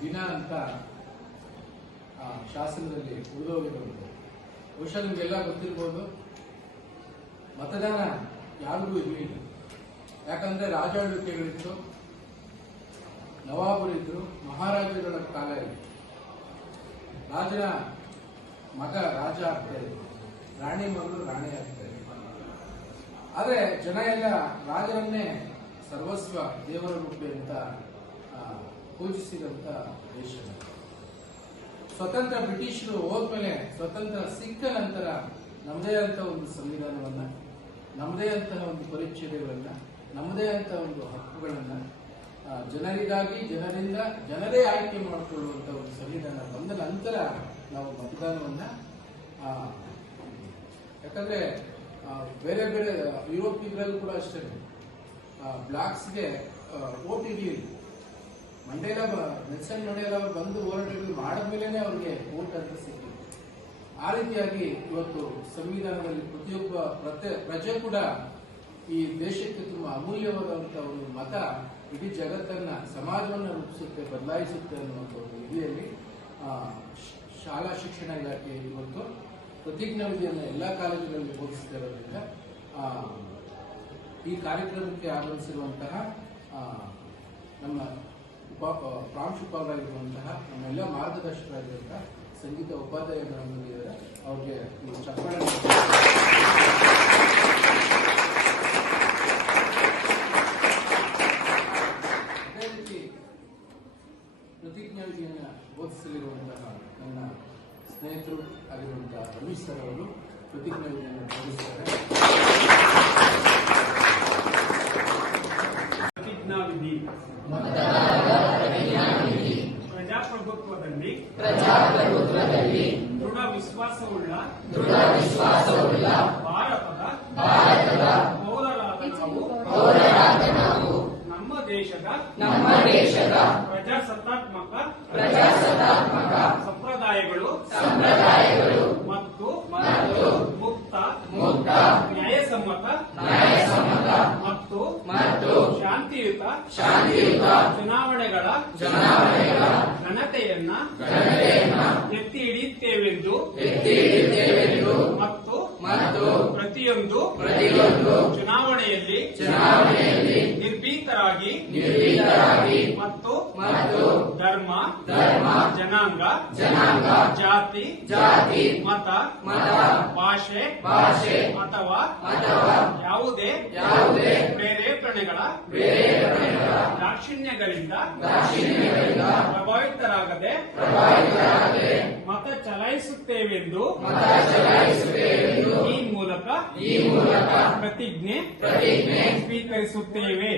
ದಿನ ಅಂತ ಶಾಸನದಲ್ಲಿ ಉಳಿದೋಗಿರುವುದು. ಬಹುಶಃ ನಿಮಗೆಲ್ಲ ಗೊತ್ತಿರ್ಬೋದು, ಮತದಾನ ಯಾರಿಗೂ ಇರಲಿಲ್ಲ. ಯಾಕಂದ್ರೆ ರಾಜಾಳ್ವಿಕೆಗಳಿತ್ತು, ನವಾಬರಿದ್ರು, ಮಹಾರಾಜರುಗಳ ಕಾಲ ಇತ್ತು. ರಾಜನ ಮಗ ರಾಜ ಆಗ್ತಾ ಇದ್ರು, ರಾಣಿ ಮಗಳು ರಾಣಿ ಆಗ್ತಾ ಇದ್ರು. ಆದ್ರೆ ಜನ ಎಲ್ಲ ರಾಜರನ್ನೇ ಸರ್ವಸ್ವ ದೇವರ ರೂಪಿ ಅಂತ ಪೂಜಿಸಿದಂತ ದೇಶ. ಸ್ವತಂತ್ರ ಬ್ರಿಟಿಷರು ಹೋದ್ಮೇಲೆ, ಸ್ವತಂತ್ರ ಸಿಕ್ಕ ನಂತರ ನಮ್ಮದೇ ಅಂತ ಒಂದು ಸಂವಿಧಾನವನ್ನ, ನಮ್ಮದೇ ಅಂತಹ ಒಂದು ಪರಿಚ್ಛೇದಗಳನ್ನ, ನಮ್ಮದೇ ಅಂತ ಒಂದು ಹಕ್ಕುಗಳನ್ನ ಜನರಿಗಾಗಿ, ಜನರಿಂದ ಜನರೇ ಆಯ್ಕೆ ಮಾಡಿಕೊಳ್ಳುವಂತ ಒಂದು ಸಂವಿಧಾನ ಬಂದ ನಂತರ ನಾವು ಮತದಾನವನ್ನ, ಯಾಕಂದ್ರೆ ಬೇರೆ ಬೇರೆ ಯುರೋಪಿಯನ್ಗಳಲ್ಲಿ ಕೂಡ ಅಷ್ಟೇ ಬ್ಲಾಕ್ಸ್ಗೆ ವೋಟ್ ಇರಲಿಲ್ಲ. ನೆಲ್ಸನ್ ಮಂಡೇಲಾ ಅವರು ಬಂದು ಹೋರಾಟಗಳು ಮಾಡಿದ್ಮೇಲೆ ಅವ್ರಿಗೆ ವೋಟ್ ಅಂತ ಸಿಕ್ಕಿದೆ. ಆ ರೀತಿಯಾಗಿ ಇವತ್ತು ಸಂವಿಧಾನದಲ್ಲಿ ಪ್ರತಿಯೊಬ್ಬ ಪ್ರಜೆ ಕೂಡ ಈ ದೇಶಕ್ಕೆ ತುಂಬಾ ಅಮೂಲ್ಯವಾದಂತಹ ಒಂದು ಮತ ಇಡೀ ಜಗತ್ತನ್ನ, ಸಮಾಜವನ್ನು ರೂಪಿಸುತ್ತೆ, ಬದಲಾಯಿಸುತ್ತೆ ಅನ್ನುವಂಥ ಒಂದು ವಿಧಿಯಲ್ಲಿ ಶಾಲಾ ಶಿಕ್ಷಣ ಇಲಾಖೆ ಇವತ್ತು ಪ್ರತಿಜ್ಞಾ ವಿಧಿಯನ್ನು ಎಲ್ಲಾ ಕಾಲೇಜುಗಳಲ್ಲಿ ಬೋಧಿಸ್ತಾ ಇರೋದ್ರಿಂದ ಈ ಕಾರ್ಯಕ್ರಮಕ್ಕೆ ಆಗಮಿಸಿರುವಂತಹ ನಮ್ಮ ಪ್ರಾಂಶುಪಾಲರಾಗಿರುವಂತಹ ನಮ್ಮೆಲ್ಲ ಮಾರ್ಗದರ್ಶಕರಾಗಿರುವಂತಹ ಸಂಗೀತ ಉಪಾಧ್ಯಾಯರಾಗಿದ್ದಾರೆ. ಅವ್ರಿಗೆ ಚಪ್ಪಾಳೆ. ಅದೇ ರೀತಿ ಪ್ರತಿಜ್ಞಾ ವಿಧಿಯನ್ನು ಬೋಧಿಸಲಿರುವಂತಹ ನನ್ನ ಸ್ನೇಹಿತರು ಆಗಿರುವಂತಹ ರಮೇಶ್ ಸರ್ ಅವರು ಪ್ರತಿಜ್ಞಾ ವಿಧಿಯನ್ನು ಬೋಧಿಸಿದ್ದಾರೆ. ಪ್ರತಿಜ್ಞಾ ವಿಧಿ ಪ್ರಜಾಪ್ರಭುತ್ವದಲ್ಲಿ ದೃಢ ವಿಶ್ವಾಸವುಳ್ಳ ಭಾರತದ ಪೌರರಾದ ನಾವು ನಮ್ಮ ದೇಶದ ಪ್ರಜಾಸತ್ತಾತ್ಮಕ ಸಂಪ್ರದಾಯಗಳು ಮತ್ತು ಮುಕ್ತ ನ್ಯಾಯಸಮ್ಮತ ಮತ್ತು ಶಾಂತಿಯುತ ಚುನಾವಣೆಗಳ ಘನತೆಯನ್ನ ಎತ್ತಿ ಹಿಡಿಯುತ್ತೇವೆಂದು ಮತ್ತು ಪ್ರತಿಯೊಂದು ಚುನಾವಣೆಯಲ್ಲಿ ನಿರ್ಭೀತರಾಗಿ ಮತ್ತು ಧರ್ಮ, ಜನಾಂಗ, ಜಾತಿ, ಮತ, ಭಾಷೆ ಅಥವಾ ಯಾವುದೇ ಪ್ರೇರೇಪಣೆಗಳ ದಾಕ್ಷಿಣ್ಯಗಳಿಂದ ಪ್ರಭಾವಿತರಾಗದೆ ಮತ ಚಲಾಯಿಸುತ್ತೇವೆಂದು ಈ ಮೂಲಕ ಪ್ರತಿಜ್ಞೆ ಸ್ವೀಕರಿಸುತ್ತೇವೆ.